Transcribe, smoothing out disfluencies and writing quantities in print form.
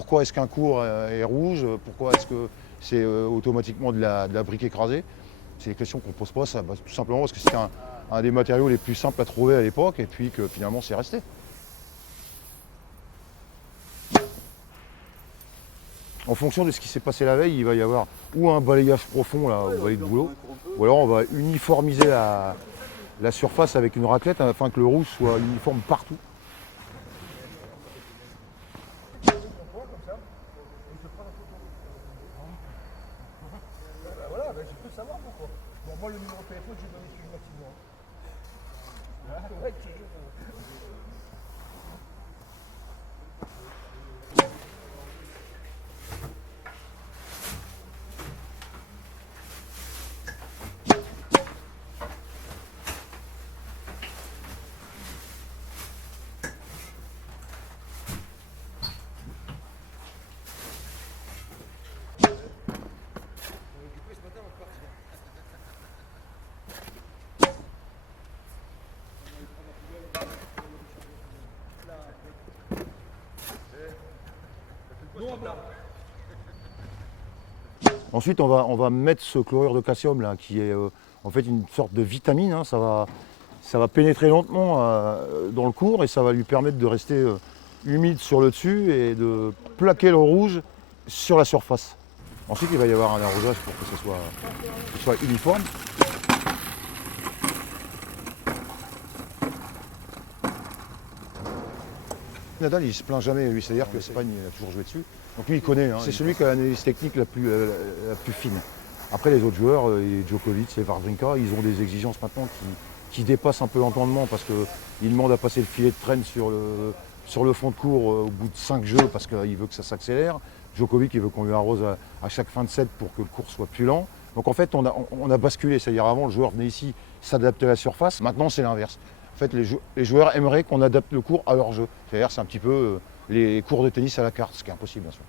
pourquoi est-ce qu'un cours est rouge, pourquoi est-ce que c'est automatiquement de la brique écrasée. C'est des questions qu'on ne pose pas, ça, tout simplement parce que c'était un des matériaux les plus simples à trouver à l'époque et puis que finalement c'est resté. En fonction de ce qui s'est passé la veille, il va y avoir ou un balayage profond là, au balayage de boulot, ou alors on va uniformiser la surface avec une raclette afin que le rouge soit uniforme partout. Voilà, ben, je peux savoir pourquoi. Bon, moi, le numéro de téléphone, j'ai donné sur le Ensuite, on va mettre ce chlorure de calcium là, qui est en fait une sorte de vitamine. Hein, ça va pénétrer lentement dans le cours et ça va lui permettre de rester humide sur le dessus et de plaquer le rouge sur la surface. Ensuite, il va y avoir un arrosage pour que ce soit uniforme. Nadal, il se plaint jamais, lui, c'est-à-dire que l'Espagne, il a toujours joué dessus. Donc lui, il connaît, hein, c'est celui qui a l'analyse technique la plus fine. Après, les autres joueurs, Djokovic et Wawrinka, ils ont des exigences maintenant qui dépassent un peu l'entendement parce qu'ils demandent à passer le filet de traîne sur le fond de cours au bout de 5 jeux parce qu'il veut que ça s'accélère. Djokovic, il veut qu'on lui arrose à chaque fin de set pour que le cours soit plus lent. Donc en fait, on a basculé, c'est-à-dire avant, le joueur venait ici s'adapter à la surface. Maintenant, c'est l'inverse. En fait, les joueurs aimeraient qu'on adapte le cours à leur jeu. C'est-à-dire, c'est un petit peu les cours de tennis à la carte, ce qui est impossible, bien sûr.